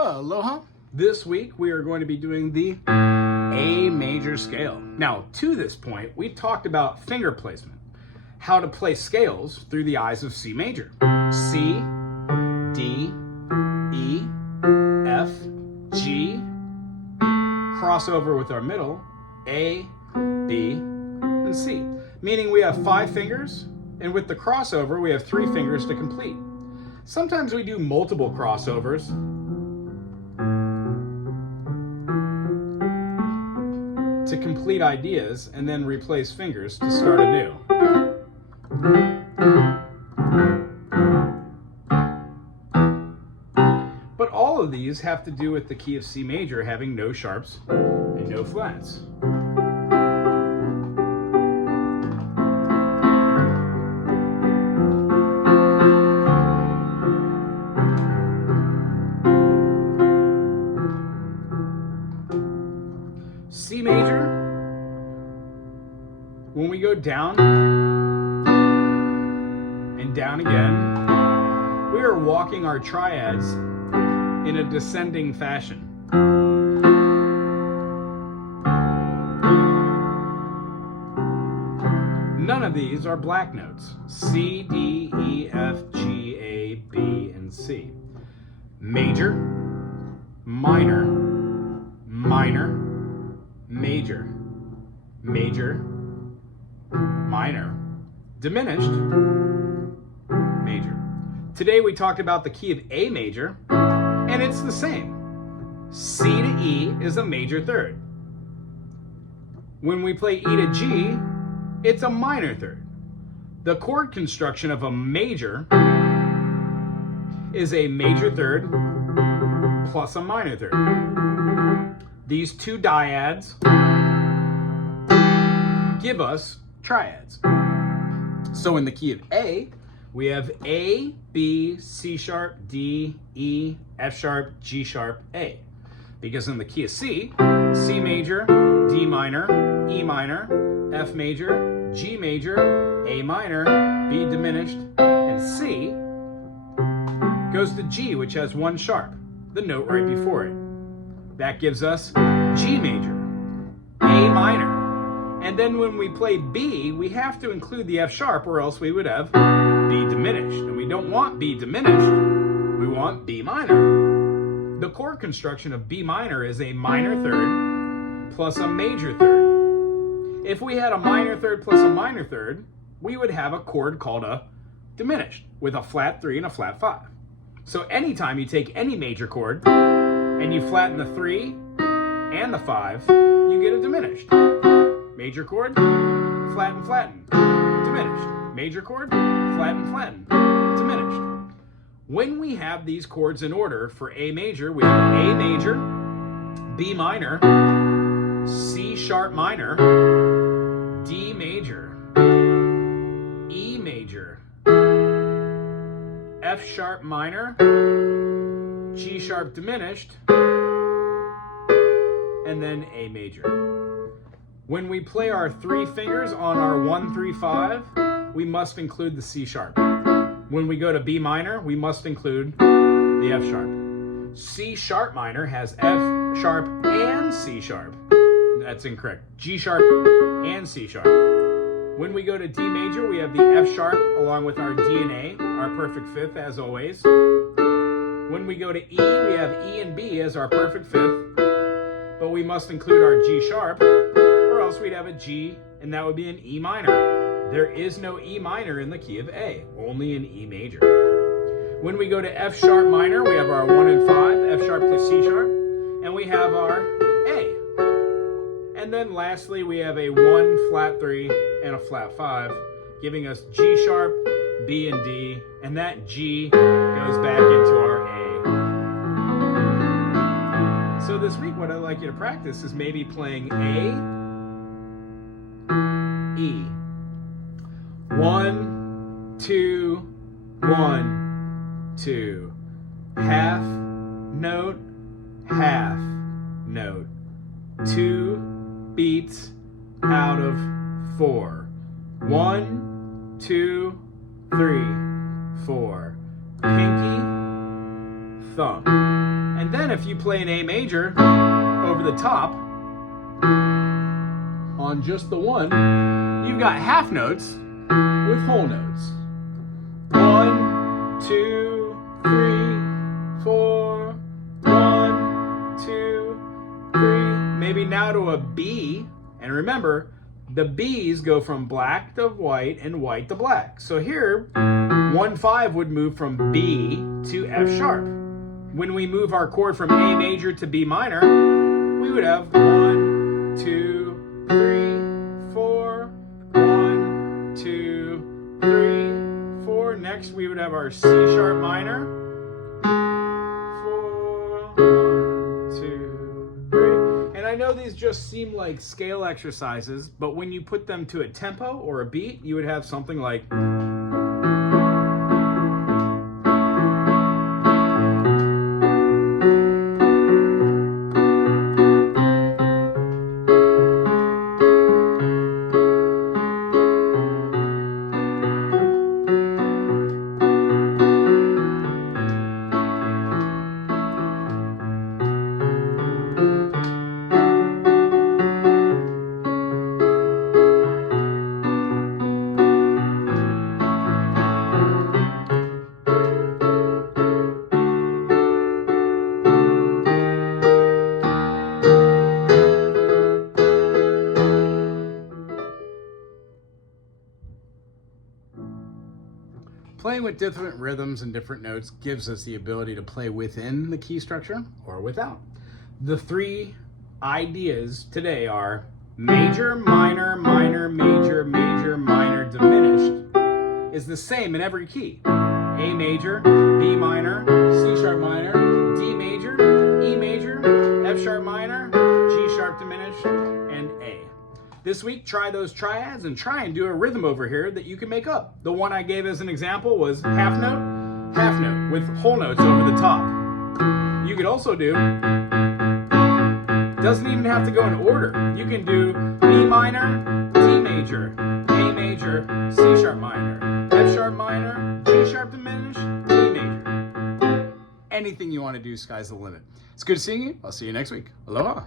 Aloha. This week we are going to be doing the A major scale. Now, to this point, we've talked about finger placement, how to play scales through the eyes of C major. C, D, E, F, G, crossover with our middle, A, B, and C. Meaning we have 5 fingers, and with the crossover, we have 3 fingers to complete. Sometimes we do multiple crossovers. To complete ideas and then replace fingers to start anew. But all of these have to do with the key of C major having no sharps and no flats. C major, when we go down and down again, we are walking our triads in a descending fashion. None of these are black notes. C, D, E, F, G, A, B, and C. Major, minor, minor, major, major, minor, diminished, major. Today we talked about the key of A major, and it's the same. C to E is a major third. When we play E to G, it's a minor third. The chord construction of a major is a major third plus a minor third. These 2 dyads give us triads. So in the key of A, we have A, B, C sharp, D, E, F sharp, G sharp, A. Because in the key of C, C major, D minor, E minor, F major, G major, A minor, B diminished, and C goes to G, which has 1 sharp, the note right before it. That gives us G major, A minor, and then when we play B, we have to include the F sharp or else we would have B diminished. And we don't want B diminished, we want B minor. The chord construction of B minor is a minor third plus a major third. If we had a minor third plus a minor third, we would have a chord called a diminished with a flat 3 and a flat 5. So anytime you take any major chord and you flatten the 3 and the 5, you get a diminished. Major chord, flatten, flatten, diminished. Major chord, flatten, flatten, diminished. When we have these chords in order for A major, we have A major, B minor, C sharp minor, D major, E major, F sharp minor, G sharp diminished, and then A major. When we play our 3 fingers on our 1, 3, 5, we must include the C sharp. When we go to B minor, we must include the F sharp. C sharp minor has F sharp and C sharp. That's incorrect. G sharp and C sharp. When we go to D major, we have the F sharp along with our D and A, our perfect 5th as always. When we go to E, we have E and B as our perfect 5th, but we must include our G sharp, or else we'd have a G, and that would be an E minor. There is no E minor in the key of A, only in E major. When we go to F sharp minor, we have our 1 and 5, F sharp to C sharp, and we have our A. And then lastly, we have a 1 flat 3 and a flat 5, giving us G sharp, B and D, and that G goes back into our A. So this week, what I'd like you to practice is maybe playing A, E. 1, 2, 1, 2. Half note, half note. 2 beats out of 4. 1, 2, 3, 4. Pinky, thumb. And And then if you play an A major over the top on just the one, you've got half notes with whole notes. 1, 2, 3, 4, 1, 2, 3. Maybe now to a B. And remember, the B's go from black to white and white to black. So here, 1, 5 would move from B to F sharp. When we move our chord from A major to B minor, we would have 1, 2, 3, 4, 1, 2, 3, 4. Next, we would have our C sharp minor. 4, 1, 2, 3. And I know these just seem like scale exercises, but when you put them to a tempo or a beat, you would have something like. Playing with different rhythms and different notes gives us the ability to play within the key structure or without. The 3 ideas today are major, minor, minor, major, major, minor, diminished is the same in every key. A major, B minor, C sharp minor, D major, E major, F sharp minor, G sharp diminished, and A. This week, try those triads and try and do a rhythm over here that you can make up. The one I gave as an example was half note, with whole notes over the top. You could also do, doesn't even have to go in order. You can do B minor, D major, A major, C sharp minor, F sharp minor, G sharp diminished, D major. Anything you want to do, sky's the limit. It's good seeing you. I'll see you next week. Aloha.